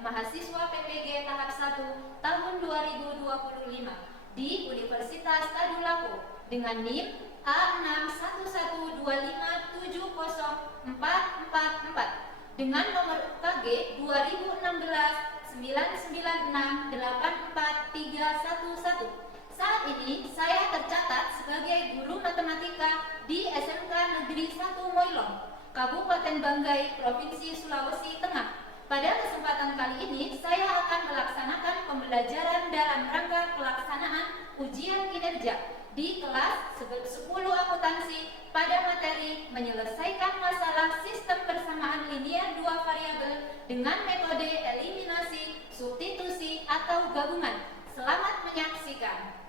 mahasiswa PPG tahap 1 tahun 2025 di Universitas Tadulako dengan NIM A6125704444 dengan nomor KG 2016 996 84311. Saat ini saya tercatat sebagai guru matematika di SMK Negeri 1 Moilong, Kabupaten Banggai, Provinsi Sulawesi Tengah. Pada kesempatan kali ini saya akan melaksanakan pembelajaran dalam rangka pelaksanaan ujian kinerja di kelas 10 akuntansi pada materi menyelesaikan masalah sistem persamaan linear dua variabel dengan metode eliminasi, substitusi atau gabungan. Selamat menyaksikan.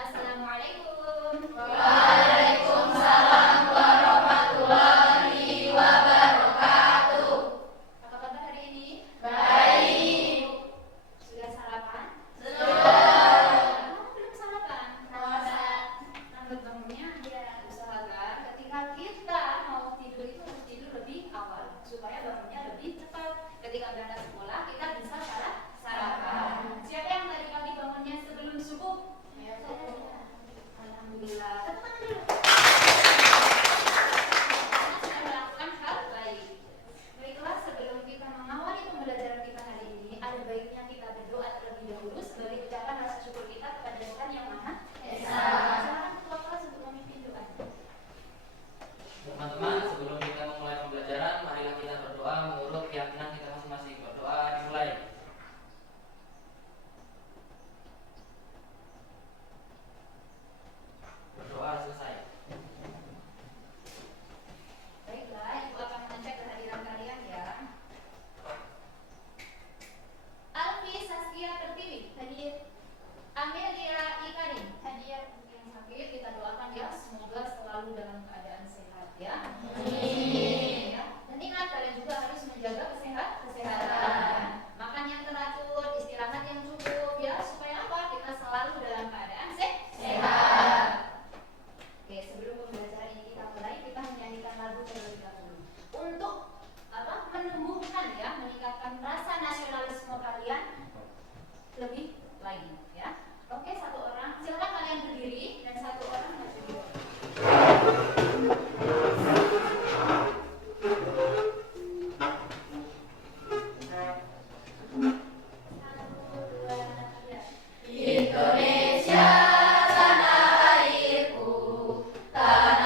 Assalamualaikum. Waalaikumsalam warahmatullahi wabarakatuh. Apa kabar hari ini? Baik. Sudah sarapan? Sudah. Kamu belum sarapan? Lambat bangunnya ya. Usahakan ketika kita mau tidur itu harus tidur lebih awal supaya bangunnya lebih cepat. Ketika berangkat sekolah kita bisa sarapan. Siapa yang tadi pagi bangunnya sebelum subuh? Alhamdulillah. Tepuk tangan dulu. Sudah melakukan hal baik. Baiklah, sebelum kita mengawali pembelajaran kita hari ini, ada baiknya kita berdoa terlebih dahulu sebagai ucapan rasa syukur kita kepada Tuhan Yang Maha Esa. Silakan ketua kelas untuk memimpin doa. Teman-teman, sebelum kita memulai pembelajaran, marilah kita berdoa menurut keyakinan kita masing-masing. Berdoa dimulai. Berdoa selesai. Baiklah, Ibu akan mengecek kehadiran kalian ya. Alfi Saskia Pertiwi, hadir. Amelia Ikarin, hadir. Untuk yang sakit kita doakan ya, semoga selalu dalam keadaan sehat ya. Amin. Ya. Dan ingat kalian juga harus menjaga kesehatan. Makan yang teratur, istirahat yang cukup ya, supaya apa? Kita selalu dalam keadaan sehat. Oke, sebelum pembelajaran ini kita mulai, kita menyanyikan lagu terlebih dahulu untuk menumbuhkan ya, meningkatkan rasa nasionalisme kalian lebih lagi ya. Oke, satu orang, silakan kalian berdiri dan satu orang maju di bawah. Indonesia tanah airku, tanah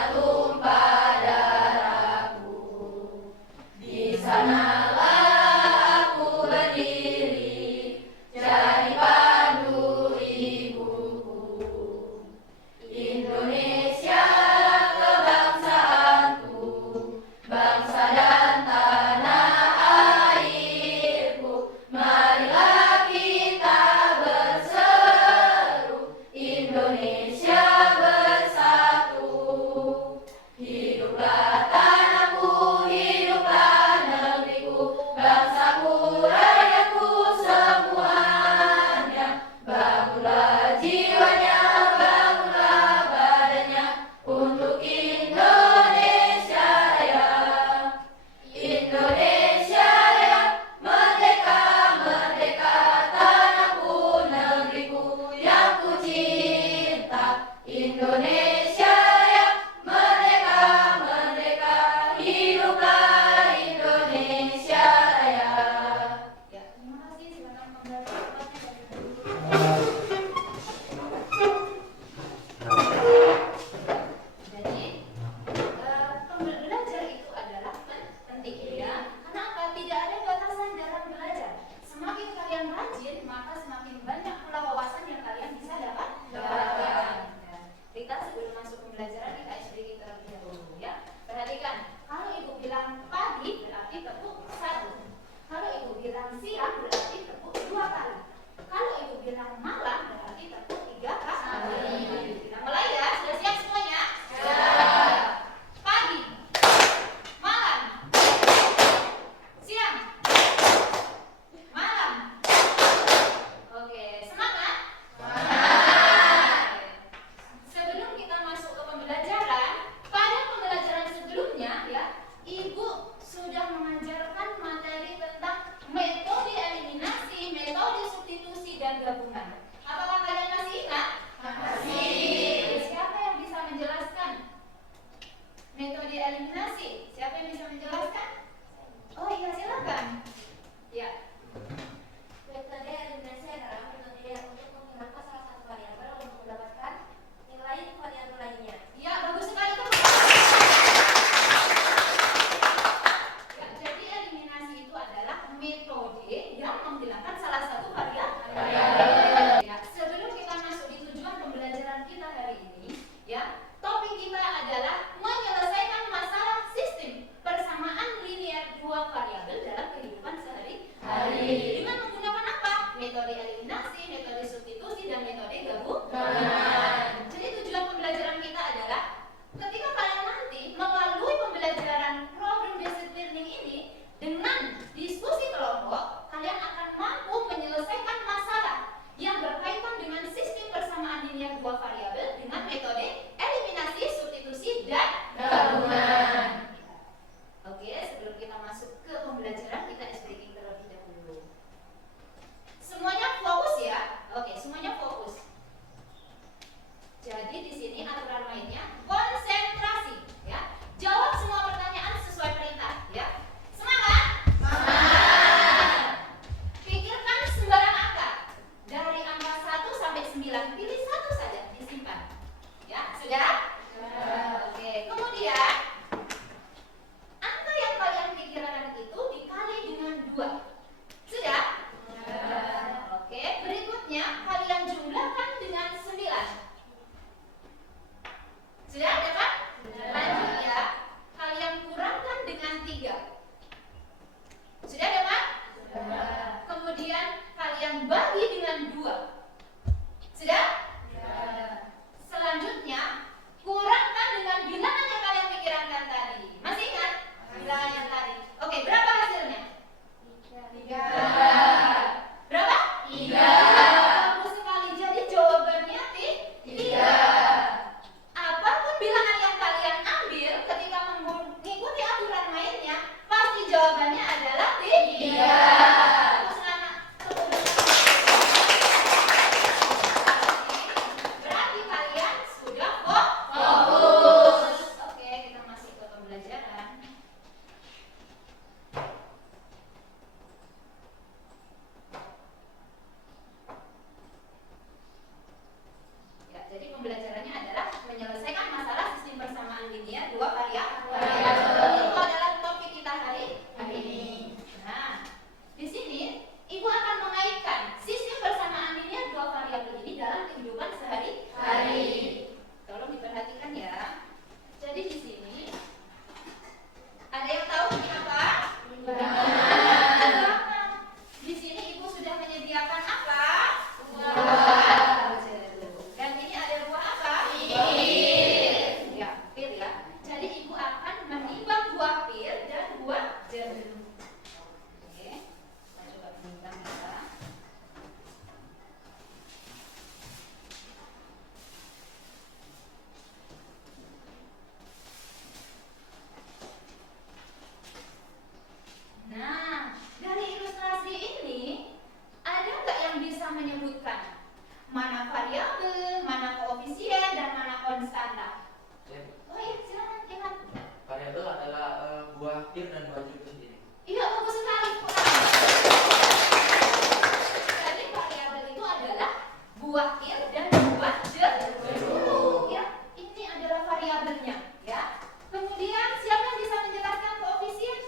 variabelnya, ya. Kemudian siapa yang bisa menjelaskan koefisien?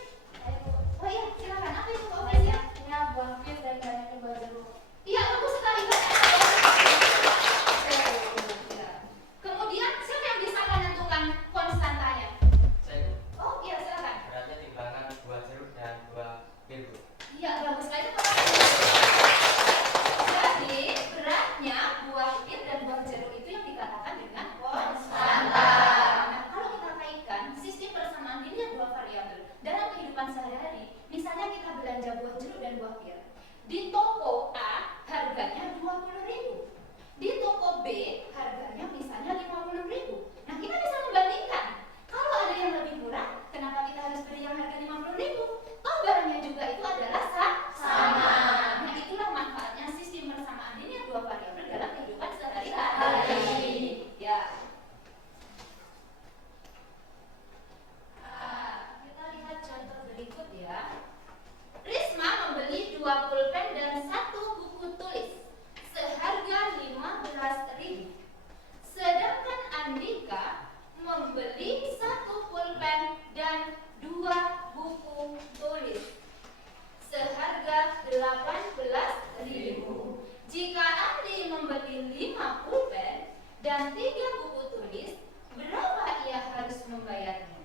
Oh iya, silakan. Apa itu koefisien? Buah pir dan banyaknya buah jeruk. Iya, bagus sekali. Kemudian siapa yang bisa menentukan konstantanya? Saya Oh iya, silakan. beratnya timbangan buah jeruk dan buah pir, Bu. Iya, bagus sekali. Jadi beratnya buah pir dan buah jeruk itu yang dikatakan dengan konstanta. Nah, kalau kita kaitkan sistem persamaan linear dua variabel dalam kehidupan sehari-hari, misalnya kita belanja buah jeruk dan buah pir. Di toko A harganya 20.000. Di toko B harganya misalnya 50.000. Nah, kita bisa membandingkan. Kalau ada yang lebih murah, kenapa kita harus beli yang harga 50.000? Toh barangnya juga itu adalah sama. Nah, itulah manfaatnya sistem persamaan linear dua variabel dalam kehidupan sehari-hari. Ya. Kita lihat contoh berikut ya. Risma membeli 2 pulpen dan 1 buku tulis seharga 15.000. Sedangkan Andika membeli 1 pulpen dan 2 buku tulis seharga 18.000. Jika Andi membeli 5 pulpen dan 3 buku tulis, berapa ia harus membayarnya?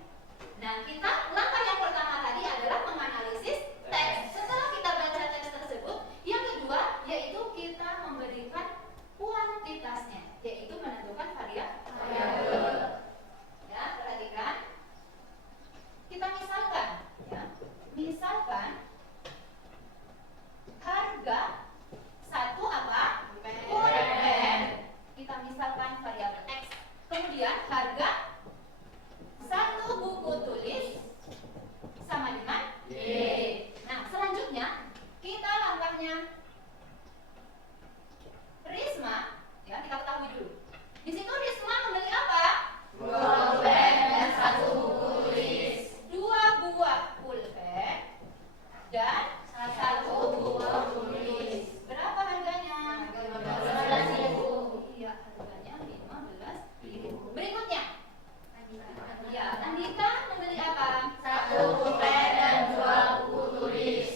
Nah, langkah yang pertama tadi adalah menganalisis teks. Setelah kita baca teks tersebut, yang kedua yaitu kita memberikan kuantitasnya, yaitu menentukan variabel. Ya, perhatikan. Kita misalkan, ya. Misalkan harga 1 apa? Pulpen. Kita misalkan variabel X. Kemudian harga 1 buku tulis sama dengan Y. Nah, selanjutnya kita langkahnya Risma, ya, kita ketahui dulu. Di situ Risma membeli apa? 2 pulpen dan 1 buku tulis. 2 buah pulpen dan 1 buku tulis. Berapa harganya? 15.000. Iya, harganya 15.000. Berikutnya. Ya, Andika membeli apa? 1 pulpen dan 2 buku tulis.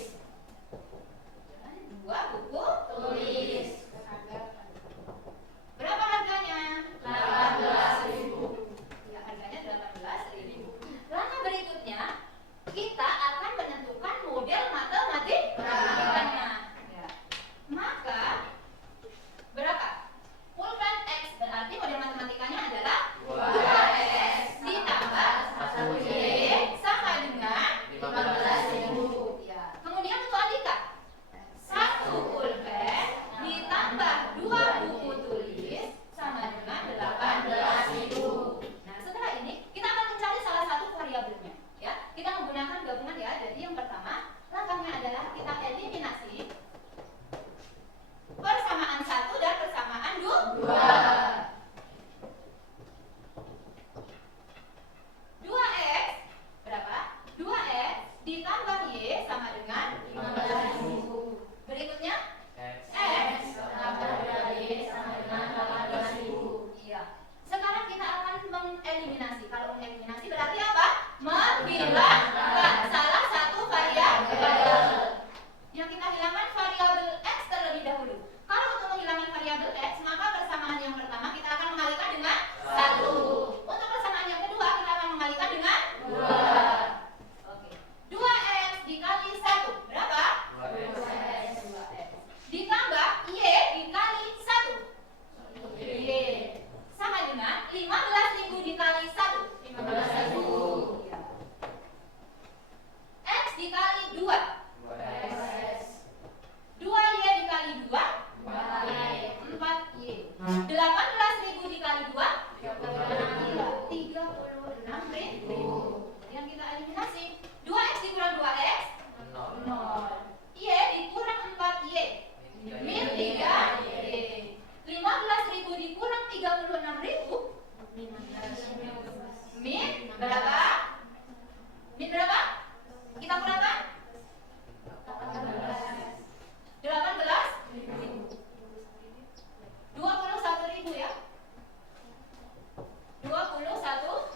2 buku Tulis. Berapa harganya? 18.000. Ya, harganya 18.000. Langkah berikutnya, kita akan menentukan model matematikanya. Ya. Maka berapa? Pulpen X berarti model matematikanya adalah 2X ditambah 1Y sama dengan 15.000. ya. Kemudian untuk Andika 1 pulpen ditambah 2 buku tulis sama dengan 18.000. Nah, setelah ini kita akan mencari salah satu variabelnya, ya. Kita menggunakan gabungan ya. Jadi yang pertama, langkahnya adalah kita eliminasi persamaan 1 dan persamaan 2. 2X berapa? 2X ditambah Y sama dengan 15.000. berikutnya X. Tambah Y sama dengan 18.000. Iya. Sekarang kita akan mengeliminasi. Kalau mengeliminasi berarti apa? Menghilangkan salah satu variabel. Yang kita hilangkan variabel X terlebih dahulu. Kalau untuk menghilangkan variabel X, maka persamaan yang pertama kita akan mengalihkan dengan 1. Untuk persamaan yang kedua kita akan mengalihkan dengan 2. Oke. 2X dikali 1 berapa? 2X. 2X. Ditambah Y dikali 1. Y sama dengan 15.000 dikali 1. 15.000. Iya. X dikali 2. 2X. 2Y dikali 2. 4Y. 4Y. 18.000 dikali 2. 36.000. 36.000. Yang kita eliminasi 2X dikurang 2X 0. 0. Y dikurang 4Y min 3Y. 15.000 dikurang 36.000 min berapa? Min berapa? Kita kurangkan 18.000. 21.000 ya. 21.000.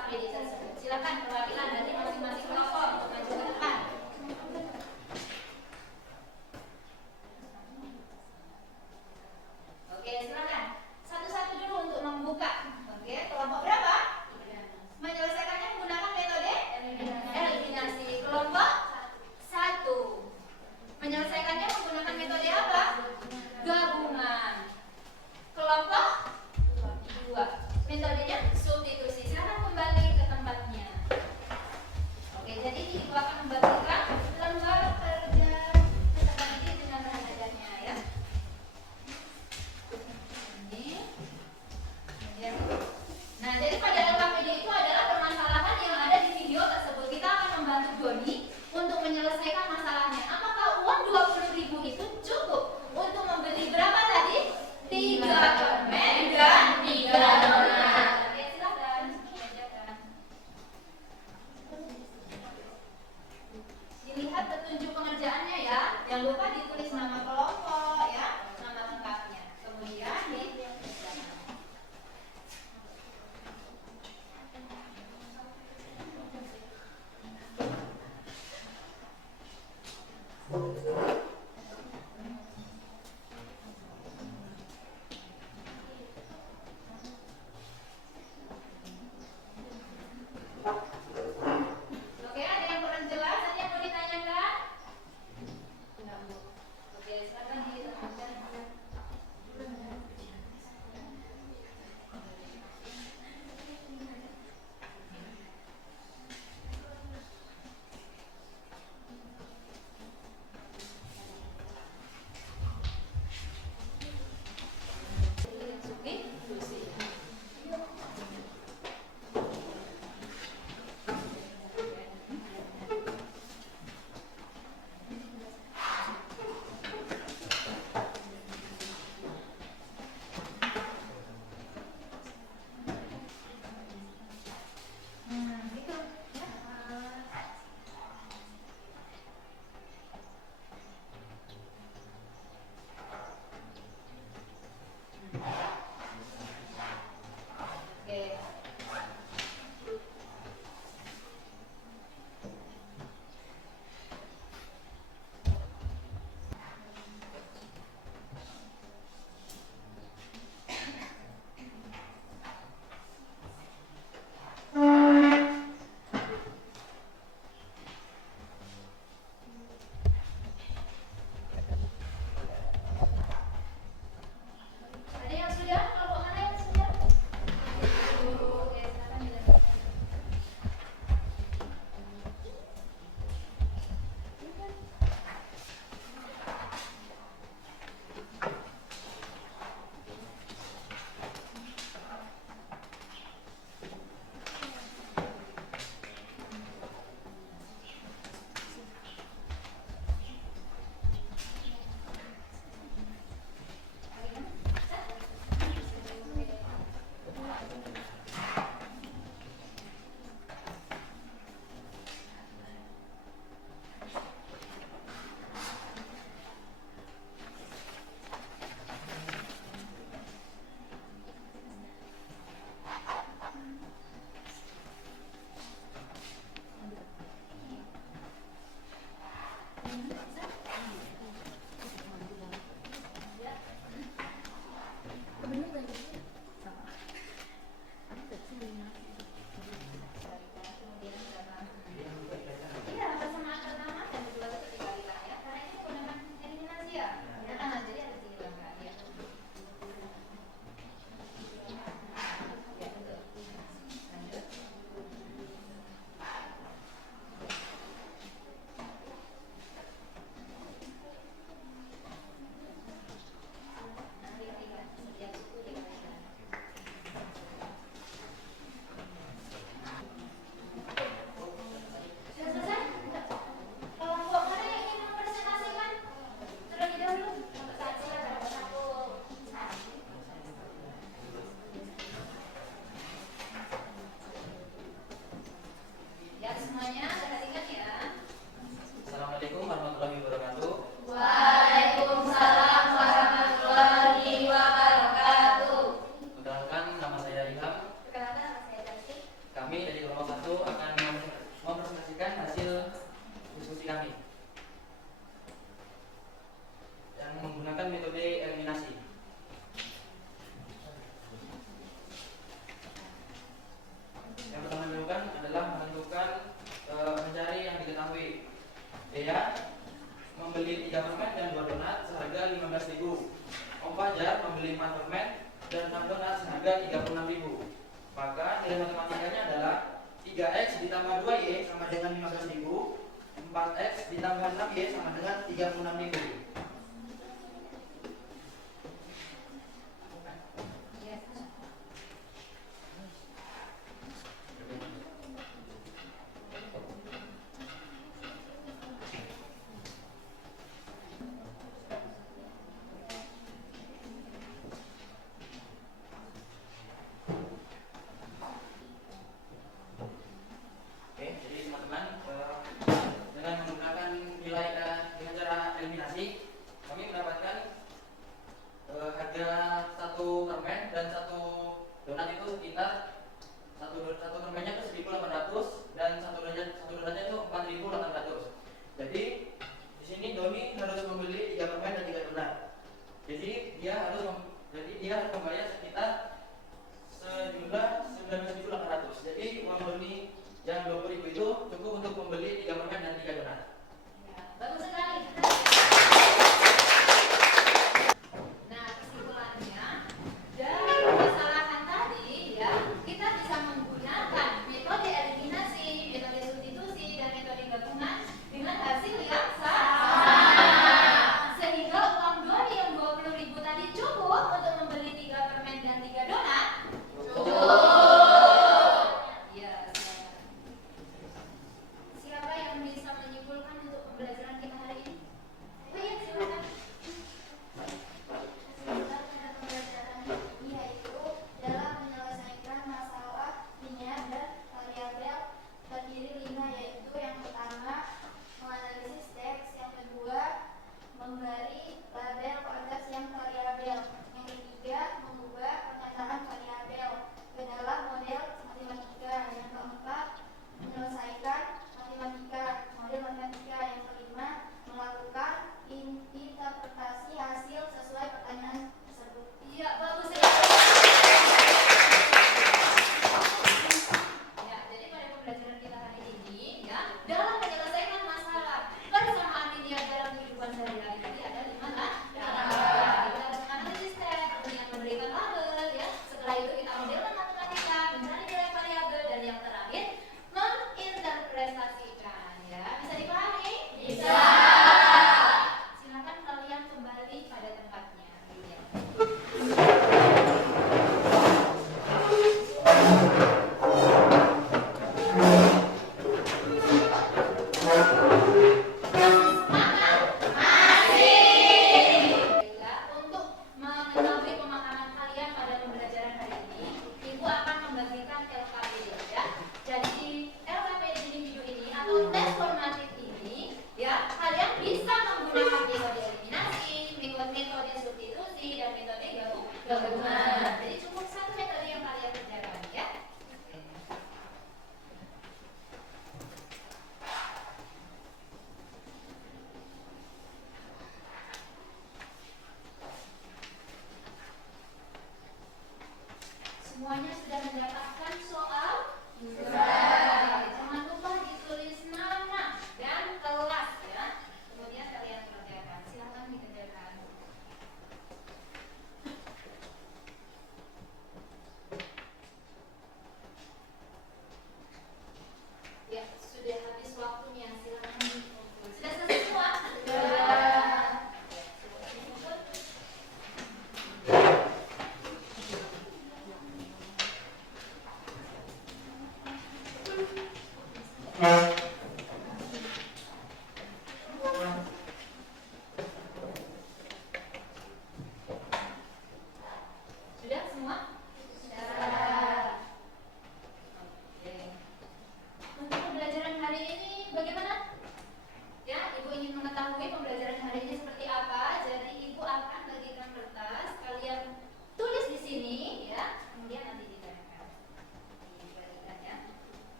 APD tersebut. Silakan perwakilan dari masing-masing kelompok untuk maju ke depan. Oke, silakan. Satu-satu dulu untuk membuka. Oke, kelompok berapa? Menyelesaikannya menggunakan metode eliminasi. Kelompok 1. Menyelesaikannya menggunakan metode apa? Gabungan. Kelompok 2. Metodenya substitusi. Silakan kembali ke tempatnya. jadi kelompok 1 akan mempresentasikan hasil diskusi kami yang menggunakan metode eliminasi. Yang pertama dilakukan adalah mencari yang diketahui. Dea membeli 3 permen dan 2 donat seharga 15.000. Om Fajar membeli 4 permen dan 6 donat seharga 36.000. Maka nilai matematikanya adalah 3x ditambah 2y sama dengan 15.000, 4x ditambah 6y sama dengan 36.000.